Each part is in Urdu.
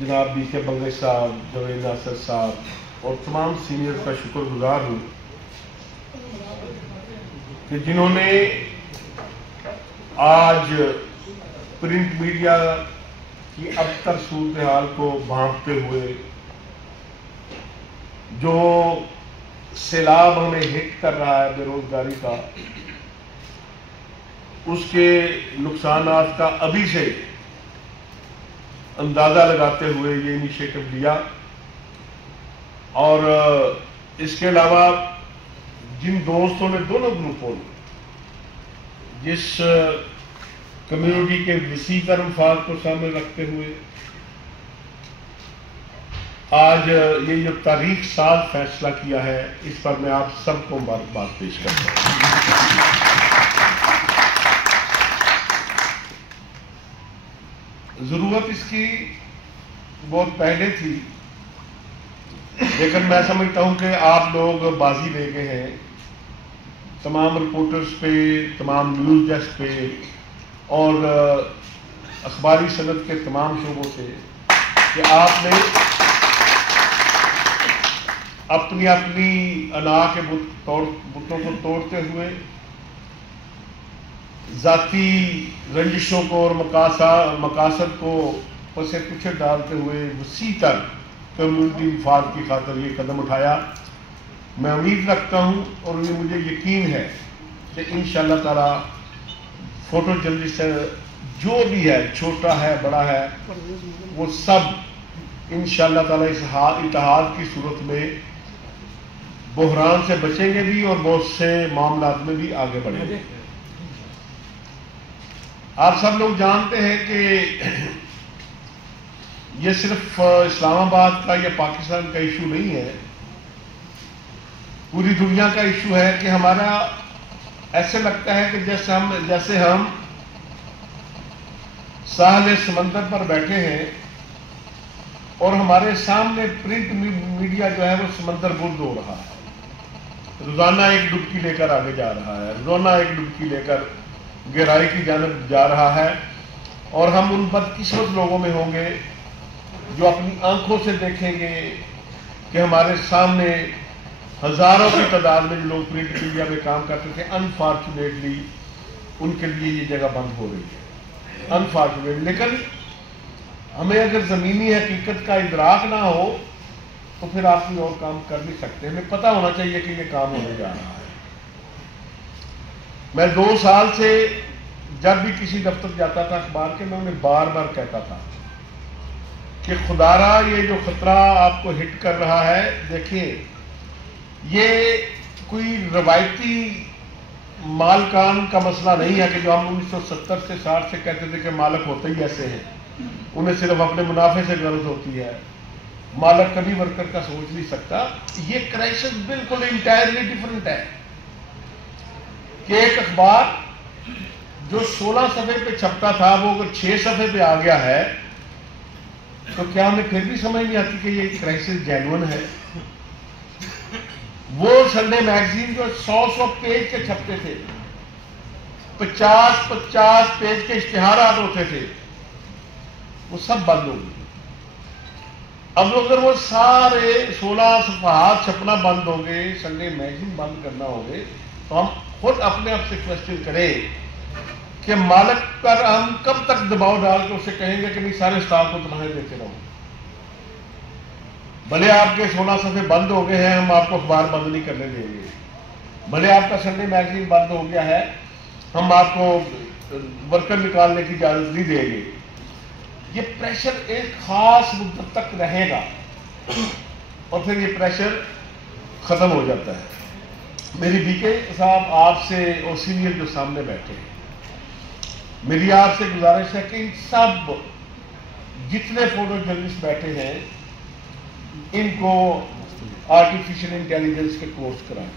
جناب بی کے بنگش صاحب، جاوید ناصر صاحب اور تمام سینئر کا شکر گزار ہوں کہ جنہوں نے آج پرنٹ میڈیا کی ابتر صورتحال کو بھانپتے ہوئے جو سیلاب ہمیں ہٹ کر رہا ہے بے روزگاری کا، اس کے نقصانات کا ابھی سے اندازہ لگاتے ہوئے یہ انیشیٹو لیا، اور اس کے علاوہ جن دوستوں نے، دونوں گروپوں نے، جس کمیونٹی کے وسیع تر مفاد کو سامنے رکھتے ہوئے آج یہ جو تاریخ ساز فیصلہ کیا ہے، اس پر میں آپ سب کو مبارکباد پیش کرتا ہوں۔ ضرورت اس کی بہت پہلے تھی، لیکن میں سمجھتا ہوں کہ آپ لوگ بازی لے گئے ہیں تمام رپورٹرز پہ، تمام نیوز ڈیسک پہ اور اخباری صنعت کے تمام شعبوں سے، کہ آپ نے اپنی انا کے بتوں کو توڑتے ہوئے، ذاتی رنجشوں کو اور مقاصد کو پس پچھے ڈالتے ہوئے وسیع تر کمیونٹی مفاد کی خاطر یہ قدم اٹھایا۔ میں امید رکھتا ہوں اور یہ مجھے یقین ہے کہ انشاءاللہ تعالی فوٹو جرنلسٹ جو بھی ہے، چھوٹا ہے بڑا ہے، وہ سب انشاءاللہ تعالی اس اتحاد کی صورت میں بحران سے بچیں گے بھی اور بہت سے معاملات میں بھی آگے بڑھیں گے۔ آپ سب لوگ جانتے ہیں کہ یہ صرف اسلام آباد کا یا پاکستان کا ایشو نہیں ہے، پوری دنیا کا ایشو ہے کہ ہمارا ایسے لگتا ہے کہ جیسے ہم ساحل سمندر پر بیٹھے ہیں اور ہمارے سامنے پرنٹ میڈیا جو ہے وہ سمندر گرد ہو رہا ہے، روزانہ ایک ڈبکی لے کر آگے جا رہا ہے، روزانہ ایک ڈبکی لے کر گہرائی کی جانب جا رہا ہے، اور ہم ان بدقسمت لوگوں میں ہوں گے جو اپنی آنکھوں سے دیکھیں گے کہ ہمارے سامنے ہزاروں کی تعداد میں جو لوگ پرنٹ میڈیا میں کام کرتے تھے، انفارچونیٹلی ان کے لیے یہ جگہ بند ہو رہی ہے، انفارچونیٹلی۔ لیکن ہمیں اگر زمینی حقیقت کا ادراک نہ ہو تو پھر آپ کوئی اور کام کر نہیں سکتے۔ ہمیں پتہ ہونا چاہیے کہ یہ کام ہونے جا رہا ہے۔ میں 2 سال سے جب بھی کسی دفتر جاتا تھا اخبار کے، میں انہیں بار بار کہتا تھا کہ خدارا یہ جو خطرہ آپ کو ہٹ کر رہا ہے، دیکھیں یہ کوئی روایتی مالکان کا مسئلہ نہیں ہے کہ جو ہم 1970 سے 60 سے کہتے تھے کہ مالک ہوتے ہی ایسے ہیں، انہیں صرف اپنے منافع سے غرض ہوتی ہے، مالک کبھی ورکر کا سوچ نہیں سکتا۔ یہ کرائسس بالکل انٹائرلی ڈیفرنٹ ہے کہ ایک اخبار جو 16 صفحے پہ چھپتا تھا وہ اگر 6 صفحے پہ آ گیا ہے تو کیا ہمیں پھر بھی سمجھ نہیں آتی کہ یہ کرائسس جینون ہے؟ وہ سنڈے میگزین جو 100 پیج کے چھپتے تھے، 50 پیج کے اشتہارات ہوتے تھے، وہ سب بند ہو گئے۔ اب اگر وہ سارے 16 صفحات چھپنا بند ہو گئے، سنڈے میگزین بند کرنا ہو گئے، تو ہم خود اپنے آپ سے کوشچن کریں کہ مالک پر ہم کب تک دباؤ ڈال کے اسے کہیں گے کہ نہیں سارے اسٹاف کو تنخواہیں دیتے رہو، بھلے آپ کے 16 صفحے بند ہو گئے ہیں، ہم آپ کو اخبار بند نہیں کرنے دیں گے، بھلے آپ کا سنڈے میگزین بند ہو گیا ہے، ہم آپ کو ورکر نکالنے کی اجازت نہیں دیں گے۔ یہ پریشر ایک خاص مدت تک رہے گا اور پھر یہ پریشر ختم ہو جاتا ہے۔ میری بی کے صاحب آپ سے اور سینئر جو سامنے بیٹھے ہیں، میری آپ سے گزارش ہے کہ ان سب جتنے فوٹو جرنلسٹ بیٹھے ہیں ان کو آرٹیفیشل انٹیلیجنس کے کورس کرائیں،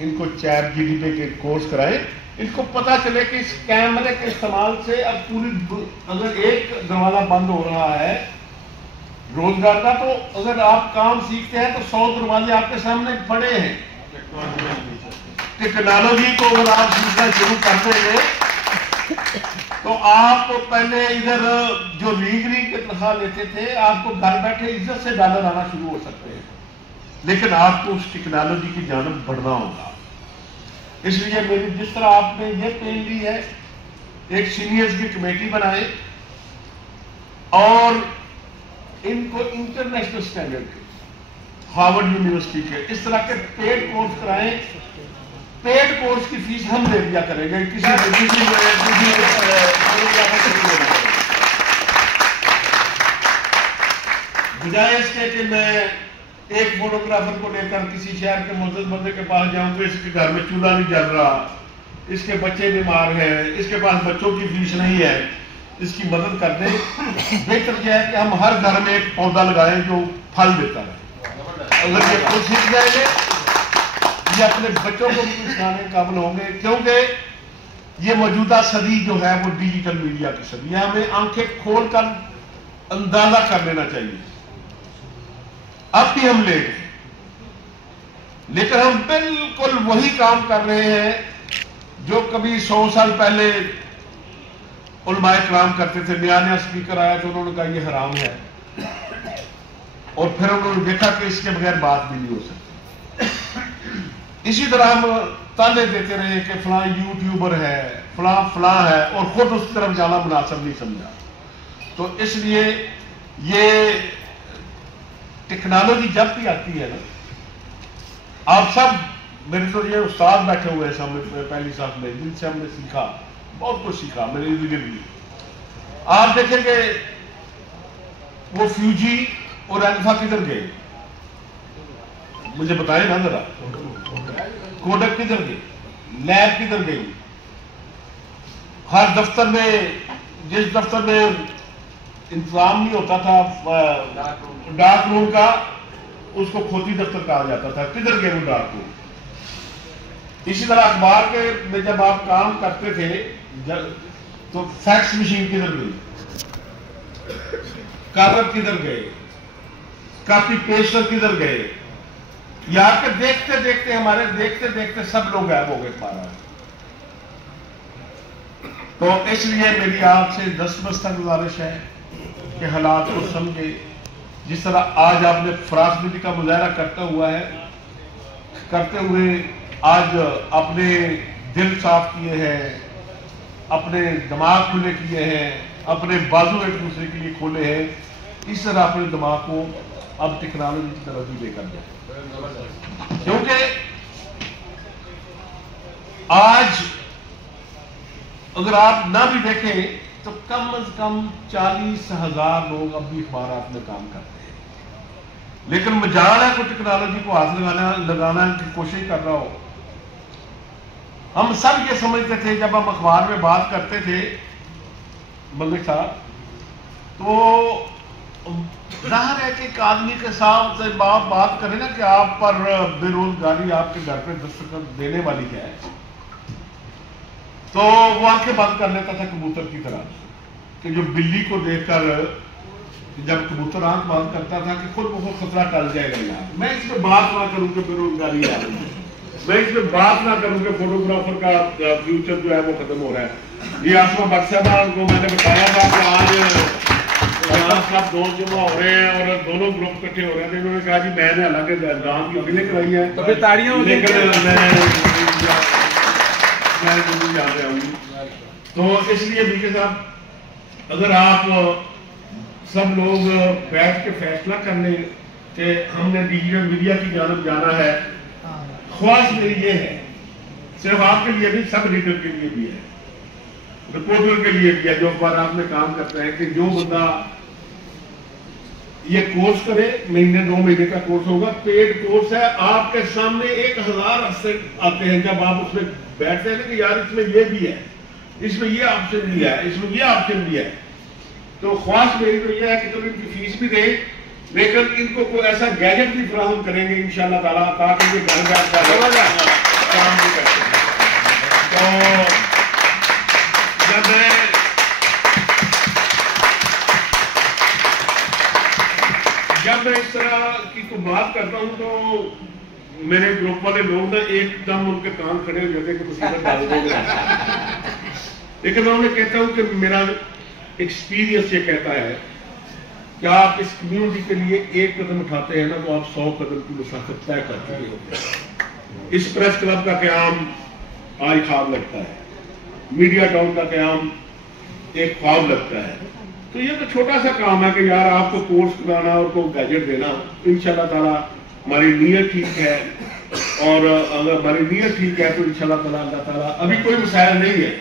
ان کو چیٹ جی ڈی پی کے کورس کرائیں، ان کو پتا چلے کہ اس کیمرے کے استعمال سے اب پوری اگر ایک دروازہ بند ہو رہا ہے روزگار کا، تو اگر آپ کام سیکھتے ہیں تو 100 دروازے آپ کے سامنے پڑے ہیں۔ ٹیکنالوجی کو اگر آپ سیکھنا شروع کرتے ہیں تو آپ پہلے ادھر جو لیگ کی تنخواہ لیتے تھے آپ کو گھر بیٹھے عزت سے ڈالر آنا شروع ہو سکتے ہیں، لیکن آپ کو اس ٹیکنالوجی کی جانب بڑھنا ہوگا۔ اس لیے میری جس طرح آپ نے یہ پین لی ہے، ایک سینئرز کی کمیٹی بنائیں اور ان کو انٹرنیشنل سٹینڈرڈ کے ہارورڈ یونیورسٹی کے اس طرح کے پیڈ کورس کرائیں۔ پیڈ کورس کی فیس ہم دے دیا کریں گے، بجائے اس کے کہ میں ایک فوٹوگرافر کو لے کر کسی شہر کے معزز بندے کے پاس جاؤں گا، اس کے گھر میں چولہا نہیں جل رہا، اس کے بچے بیمار ہیں، اس کے پاس بچوں کی فیس نہیں ہے، اس کی مدد کر دیں۔ بہتر یہ ہے کہ ہم ہر گھر میں ایک پودا لگائیں جو پھل دیتا ہے۔ اگر یہ خود سیکھ جائیں گے یہ اپنے بچوں کو بھی سکھانے کے قابل ہوں گے، کیونکہ یہ موجودہ صدی جو ہے وہ ڈیجیٹل میڈیا کی صدی ہے۔ ہمیں آنکھیں کھول کر اندازہ کر لینا چاہیے۔ اب بھی ہم لے گئے، لیکن ہم بالکل وہی کام کر رہے ہیں جو کبھی 100 سال پہلے علماء کرام کرتے تھے۔ نیا نیا اسپیکر آیا تو انہوں نے کہا یہ حرام ہے، اور پھر انہوں نے دیکھا کہ اس کے بغیر بات بھی نہیں ہو سکتی۔ اسی طرح ہم تانے دیتے رہے کہ فلاں یوٹیوبر ہے، فلاں فلاں ہے، اور خود اس طرف جانا مناسب نہیں سمجھا۔ تو اس لیے یہ ٹیکنالوجی جب بھی آتی ہے نا، آپ سب میرے تو یہ استاد بیٹھے ہوئے ہیں سامنے پہلی صف میں، جن سے ہم نے سیکھا، بہت کچھ سیکھا میرے ارد گرد بھی۔ آپ دیکھیں کہ وہ فیوجی اور الفا کدھر گئے، مجھے بتائیں نا ذرا۔ کوڈک کدھر گئی، لیب کدھر گئی؟ ہر دفتر میں، جس دفتر میں انتظام نہیں ہوتا تھا ڈاک روم کا، اس کو کھوتی دفتر کہا جاتا تھا، کدھر گئے وہ ڈاک روم؟ اسی طرح اخبار کے میں جب آپ کام کرتے تھے تو فیکس مشین کدھر گئی، کاغذ کدھر گئے، کاپی پیسٹر کدھر گئے؟ یہاں کے دیکھتے دیکھتے ہمارے دیکھتے دیکھتے سب لوگ غائب ہو گئے پارا۔ تو اس لیے میری آپ سے دستبستہ گزارش ہے کہ حالات کو سمجھے۔ جس طرح آج آپ نے فراخ کا مظاہرہ کرتے ہوئے آج اپنے دل صاف کیے ہیں، اپنے دماغ کھلے کیے ہیں، اپنے بازو ایک دوسرے کے لیے کھولے ہیں، اس طرح اپنے دماغ کو اب ٹیکنالوجی کی طرف بھی لے کر جائیں۔ کیونکہ آج اگر آپ نہ بھی دیکھیں تو کم از کم 40,000 لوگ اب بھی اخبارات میں کام کرتے ہیں، لیکن مجال ہے کوئی ٹیکنالوجی کو ہاتھ لگانا کی کوشش کر رہا ہو۔ ہم سب یہ سمجھتے تھے جب ہم اخبار میں بات کرتے تھے ملک صاحب، تو ظاہر ہے کہ ایک آدمی کے ساتھ بات کریں نا کہ آپ پر بے روزگاری آپ کے گھر پہ دستخط دینے والی ہے، تو وہ آنکھیں بند کر لیتا تھا کبوتر کی طرح، کہ جو بلی کو دیکھ کر جب کبوتر آنکھ بند کرتا تھا کہ خود بخود خطرہ ٹل جائے گا یار، میں اس پہ بات نہ کروں کہ بے روزگاری آ رہی ہے، میں اس پہ بات نہ کروں کہ فوٹوگرافر کا فیوچر جو ہے وہ ختم ہو رہا ہے۔ یہ آسما بخش صاحب کو میں نے بتایا تھا کہ آج سب دوست جمع ہو رہے ہیں اور دونوں گروپ اکٹھے ہو رہے تھے، انہوں نے کہا جی میں نے حالانکہ دان کی اپیلیں کرائی ہیں، لیکن میں یاد رہا ہوں۔ تو اس لیے بی صاحب اگر آپ سب لوگ بیٹھ کے فیصلہ کر لیں کہ ہم نے ڈیجیٹل میڈیا کی جانب جانا ہے، خواہش میری یہ ہے، صرف آپ کے لیے نہیں، سب لیڈر کے لیے بھی ہے، رپورٹر کے لیے بھی ہے جو اخبارات میں کام کرتے ہیں، کہ جو بندہ یہ کورس کرے، مہینے 2 مہینے کا کورس ہوگا، پیڈ کورس ہے، آپ کے سامنے 1000 آتے ہیں جب آپ اس میں بیٹھتے ہیں کہ یار اس میں یہ بھی ہے، اس میں یہ آپشن بھی ہے، اس میں یہ آپشن بھی ہے۔ تو خواہش میری تو یہ ہے کہ تم ان کی فیس بھی دیں، لیکن ان کو کوئی ایسا گیجٹ بھی فراہم کریں گے انشاءاللہ تعالیٰ تاکہ یہ گھر بیٹھ کر کام بھی کرتے ہیں۔ تو جب میں اس طرح کی کوئی بات کرتا ہوں تو میرے گروپ والے لوگ نا ایک دم ان کے کان کھڑے ہو جاتے ہیں کہ مصیبت ڈال دیں گے۔ لیکن میں انہیں کہتا ہوں کہ میرا ایکسپیرینس یہ کہتا ہے کہ آپ اس کمیونٹی کے لیے ایک قدم اٹھاتے ہیں نا تو آپ 100 قدم کی مسافت طے کر چکے ہوتے ہیں. اس پریس کلب کا قیام آج خواب لگتا ہے, میڈیا ٹاؤن کا قیام ایک خواب لگتا ہے. تو یہ تو چھوٹا سا کام ہے کہ یار آپ کو کورس کرانا اور کو گیجٹ دینا. انشاءاللہ تعالیٰ ہماری نیت ٹھیک ہے, اور اگر ہماری نیت ٹھیک ہے تو انشاءاللہ تعالیٰ اللہ تعالیٰ ابھی کوئی مسائل نہیں ہے.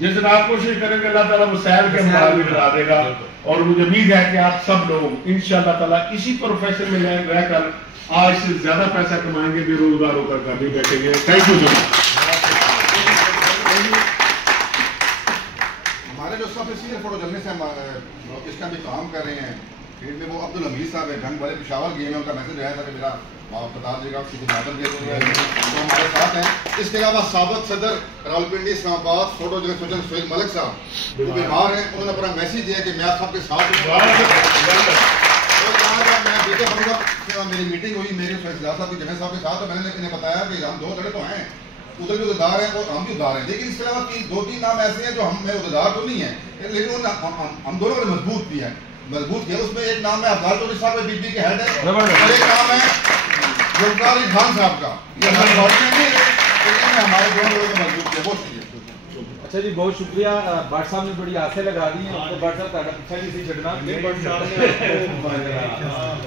جس دن آپ کوشش کریں گے اللہ تعالیٰ مسائل کے حل بھی کرا دے گا. اور مجھے امید ہے کہ آپ سب لوگ انشاءاللہ تعالیٰ اسی پروفیشن میں رہ کر آج سے زیادہ پیسہ کمائیں گے, بے روزگار ہو کر نہیں بیٹھیں گے. Thank you. ہمارے جو سب سے سینئر فوٹو جرنلسٹ ہیں اس کا بھی کام کر رہے ہیں فیلڈ میں, وہ عبدالحمید صاحب ہے, ڈھنگ والے پشاور گئے ہیں. ان کا میسج آیا تھا کہ میرا بتا دیے گا کسی مادر کے تو ہمارے ساتھ ہیں. اس کے علاوہ سابق صدر راولپنڈی اسلام آباد فوٹو جرنلسٹ سہیل ملک صاحب جو بیمار ہیں, انہوں نے اپنا میسج دیا کہ میں آپ سب کے ساتھ میری میٹنگ ہوئی میرے صاحب کی جنید صاحب کے ساتھ, میں نے انہیں بتایا کہ ہم 2 لڑے تو ہیں, ادھر بھی عہدیدار ہیں اور ہم بھی عہدیدار ہیں. لیکن اس کے علاوہ 2-3 نام ایسے ہیں جو ہم میں عہدیدار تو نہیں ہیں لیکن ہم دونوں نے مضبوط بھی ہیں. مضبوط کیا اس میں ایک نام ہے افضال چودھری صاحب بی کے ہیڈ ہے, اور ایک نام ہے ذوالفقار علی خان صاحب کا. یہ ہمارے باڈی میں نہیں ہے, ہمارے دونوں لوگوں نے مضبوط کیا. بہت شکریہ. اچھا جی, بہت شکریہ. بٹ صاحب نے بڑی آسیں لگا دی ہیں, تو بٹ صاحب تھوڑا پیچھا نہیں سی چھڈنا.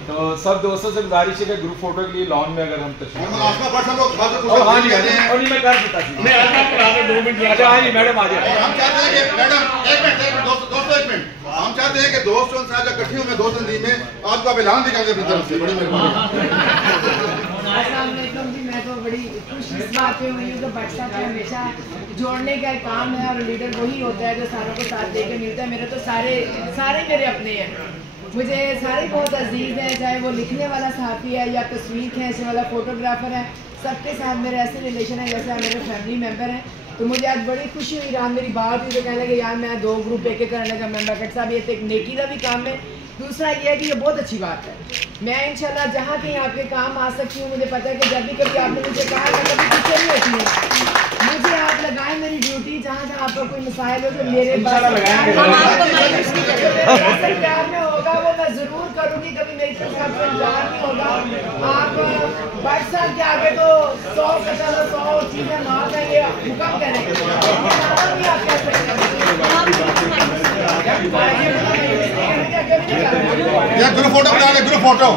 تو سب دوستوں سے گزارش ہے کہ گروپ فوٹو کے لیے لان میں اگر ہم تشریف ہاں جی اور میں کر دیتا تھی ہاں جی میڈم آ جائے. ہم چاہتے ہیں کہ میڈم ایک منٹ دوستوں ایک منٹ, ہم چاہتے ہیں کہ دوست جو صاحب اکٹھے ہوئے 2 تنظیم میں آپ کا اعلان دکھا دیں اپنی طرف سے. بڑی مہربانی. السلام علیکم جی. میں تو بڑی خوش اس بات پہ ہوئی ہوں کہ بٹ صاحب کا ہمیشہ جوڑنے کا کام ہے, اور لیڈر وہی ہوتا ہے جو ساروں کو ساتھ دے کے ملتا ہے. میرے تو سارے میرے اپنے ہیں, مجھے سارے بہت عزیز ہیں, چاہے وہ لکھنے والا صحافی ہے یا تصویر کھینچنے والا فوٹوگرافر ہے. سب کے ساتھ میرے ایسے ریلیشن ہیں جیسے میرے فیملی ممبر ہیں. تو مجھے آج بڑی خوشی ہوئی, رات میری بات ہوئی تو کہنے لگے یار میں 2 گروپ ایک کرنے کا میں بٹ صاحب یہ ایک نیکی کا بھی کام ہے. دوسرا یہ ہے کہ یہ بہت اچھی بات ہے. میں انشاءاللہ جہاں کہیں آپ کے کام آ سکتی ہوں, مجھے پتہ ہے کہ جب بھی کبھی آپ نے مجھے کہا میں کبھی پیچھے نہیں ہوتی ہوں. مجھے آپ لگائیں میری ڈیوٹی, جہاں جہاں آپ کا کوئی مسائل ہو تو میرے پیار میں ہوگا وہ میں ضرور کروں گی. کبھی میری طرف آپ کا انتظار نہیں ہوگا. آپ بٹ صاحب کے آگے تو 100 قتل 100 چیزیں معاف ہیں, یہ حکم کریں بھی آپ کہہ سکتے ہیں. گروپ فوٹو بنا لیں, گروپ فوٹو.